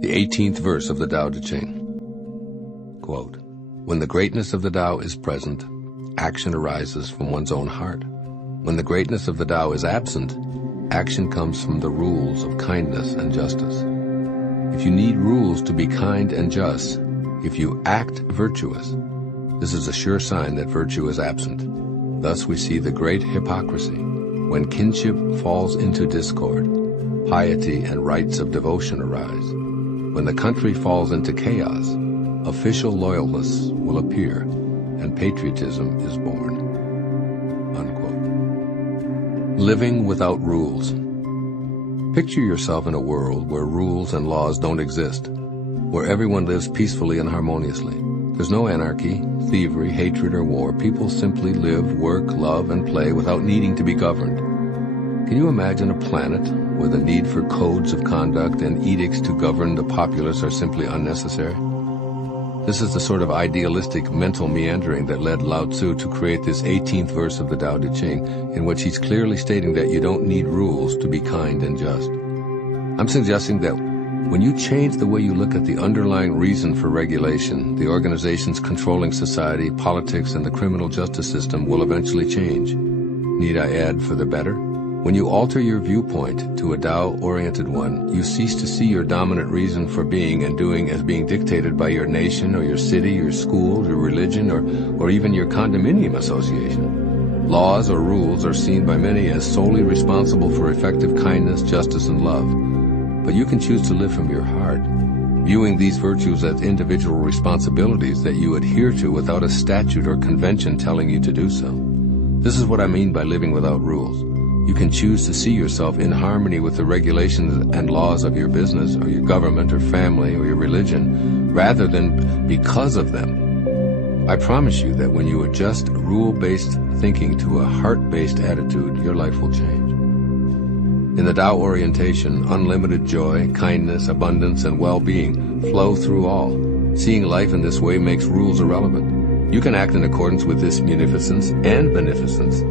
The 18th verse of the Tao Te Ching. Quote, "When the greatness of the Tao is present, action arises from one's own heart. When the greatness of the Tao is absent, action comes from the rules of kindness and justice. If you need rules to be kind and just, if you act virtuous, this is a sure sign that virtue is absent. Thus we see the great hypocrisy. When kinship falls into discord, piety and rites of devotion arise. When the country falls into chaos, official loyalists will appear, and patriotism is born." Unquote. Living without rules. Picture yourself in a world where rules and laws don't exist, where everyone lives peacefully and harmoniously. There's no anarchy, thievery, hatred, or war. People simply live, work, love, and play without needing to be governed. Can you imagine a planet where the need for codes of conduct and edicts to govern the populace are simply unnecessary? This is the sort of idealistic mental meandering that led Lao Tzu to create this 18th verse of the Tao Te Ching, in which he's clearly stating that you don't need rules to be kind and just. I'm suggesting that when you change the way you look at the underlying reason for regulation, the organizations controlling society, politics, and the criminal justice system will eventually change. Need I add, for the better? When you alter your viewpoint to a Tao-oriented one, you cease to see your dominant reason for being and doing as being dictated by your nation or your city, your school, your religion, or even your condominium association. Laws or rules are seen by many as solely responsible for effective kindness, justice, and love. But you can choose to live from your heart, viewing these virtues as individual responsibilities that you adhere to without a statute or convention telling you to do so. This is what I mean by living without rules. You can choose to see yourself in harmony with the regulations and laws of your business or your government or family or your religion, rather than because of them. I promise you that when you adjust rule-based thinking to a heart-based attitude, your life will change. In the Tao orientation, unlimited joy, kindness, abundance, and well-being flow through all. Seeing life in this way makes rules irrelevant. You can act in accordance with this munificence and beneficence,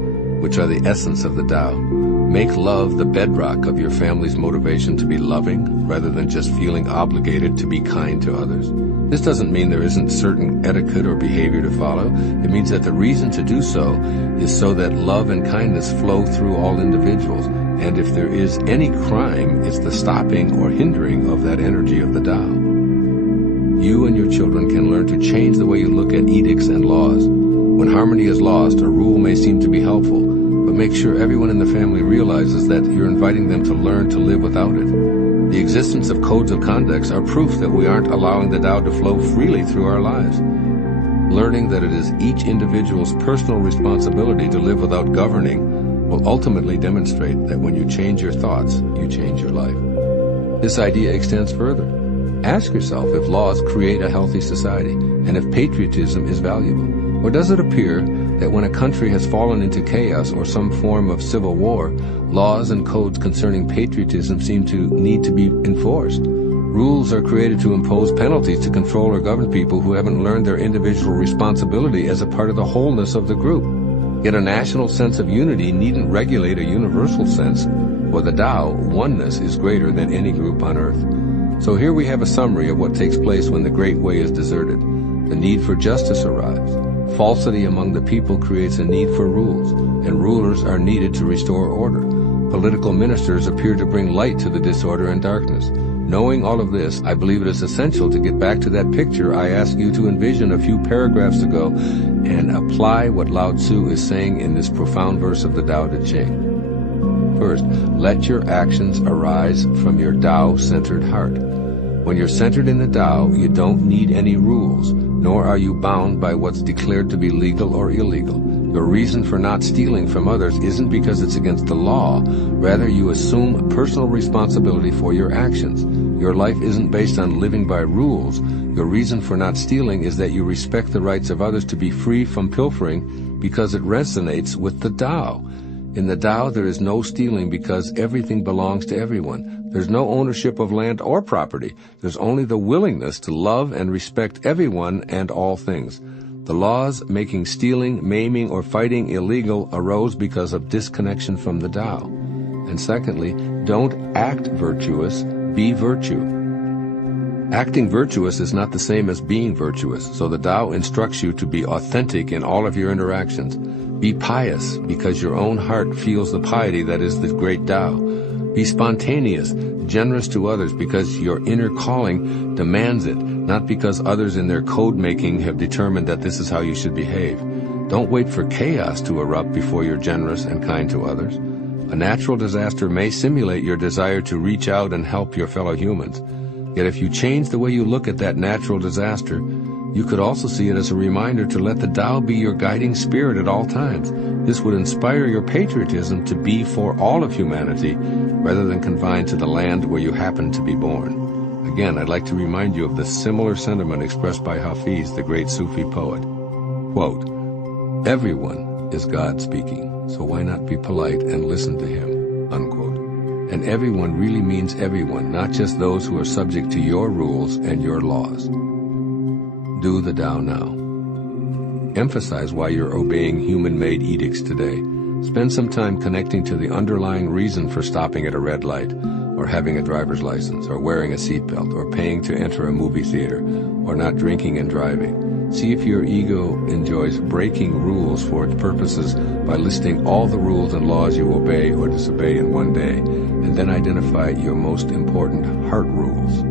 which are the essence of the Tao. Make love the bedrock of your family's motivation to be loving, rather than just feeling obligated to be kind to others. This doesn't mean there isn't certain etiquette or behavior to follow. It means that the reason to do so is so that love and kindness flow through all individuals, and if there is any crime, it's the stopping or hindering of that energy of the Tao. You and your children can learn to change the way you look at edicts and laws. When harmony is lost, a rule may seem to be helpful, but make sure everyone in the family realizes that you're inviting them to learn to live without it. The existence of codes of conduct are proof that we aren't allowing the Tao to flow freely through our lives. Learning that it is each individual's personal responsibility to live without governing will ultimately demonstrate that when you change your thoughts, you change your life. This idea extends further. Ask yourself if laws create a healthy society, and if patriotism is valuable. Or does it appear that when a country has fallen into chaos or some form of civil war, laws and codes concerning patriotism seem to need to be enforced? Rules are created to impose penalties to control or govern people who haven't learned their individual responsibility as a part of the wholeness of the group. Yet a national sense of unity needn't regulate a universal sense. For the Tao, oneness is greater than any group on earth. So here we have a summary of what takes place when the Great Way is deserted. The need for justice arrives. Falsity among the people creates a need for rules, and rulers are needed to restore order. Political ministers appear to bring light to the disorder and darkness. Knowing all of this, I believe it is essential to get back to that picture I asked you to envision a few paragraphs ago and apply what Lao Tzu is saying in this profound verse of the Tao Te Ching. First, let your actions arise from your Tao-centered heart. When you're centered in the Tao, you don't need any rules, nor are you bound by what's declared to be legal or illegal. Your reason for not stealing from others isn't because it's against the law. Rather, you assume personal responsibility for your actions. Your life isn't based on living by rules. Your reason for not stealing is that you respect the rights of others to be free from pilfering because it resonates with the Tao. In the Tao, there is no stealing because everything belongs to everyone. There's no ownership of land or property. There's only the willingness to love and respect everyone and all things. The laws making stealing, maiming, or fighting illegal arose because of disconnection from the Tao. And secondly, don't act virtuous, be virtue. Acting virtuous is not the same as being virtuous, so the Tao instructs you to be authentic in all of your interactions. Be pious because your own heart feels the piety that is the great Tao. Be spontaneous, generous to others because your inner calling demands it, not because others in their code-making have determined that this is how you should behave. Don't wait for chaos to erupt before you're generous and kind to others. A natural disaster may simulate your desire to reach out and help your fellow humans. Yet if you change the way you look at that natural disaster, you could also see it as a reminder to let the Tao be your guiding spirit at all times. This would inspire your patriotism to be for all of humanity, rather than confined to the land where you happen to be born. Again, I'd like to remind you of the similar sentiment expressed by Hafiz, the great Sufi poet. Quote, "Everyone is God speaking, so why not be polite and listen to him?" Unquote. And everyone really means everyone, not just those who are subject to your rules and your laws. Do the Tao now. Emphasize why you're obeying human-made edicts today. Spend some time connecting to the underlying reason for stopping at a red light, or having a driver's license, or wearing a seatbelt, or paying to enter a movie theater, or not drinking and driving. See if your ego enjoys breaking rules for its purposes by listing all the rules and laws you obey or disobey in one day, and then identify your most important heart rules.